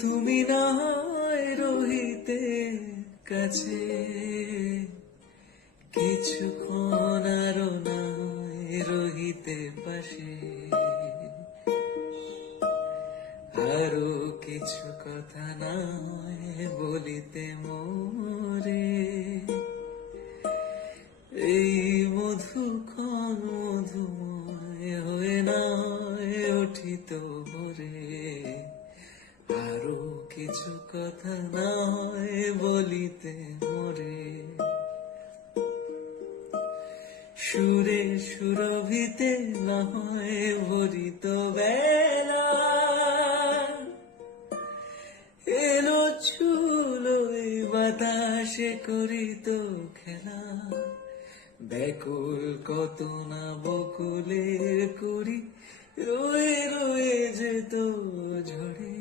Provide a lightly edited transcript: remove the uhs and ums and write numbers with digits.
তুমি না হয় রহিতে কাছে, কিছুক্ষণ আরো নয় রহিতে পাশে, আরো কিছু কথা নয় বলিতে মোরে, এই মধুক্ষণ মধুময় হয়ে নয় উঠিত ভরে, আরো কিছু কথা নয় বলিতে মোরে, সুরে সুরভিতে না হয় ভরিত বেলা, এলো ছুলো বাতাসে করিত খেলা, ব্যাকুল কত না বকুলের করি রয়ে রয়ে যেত ঝরে,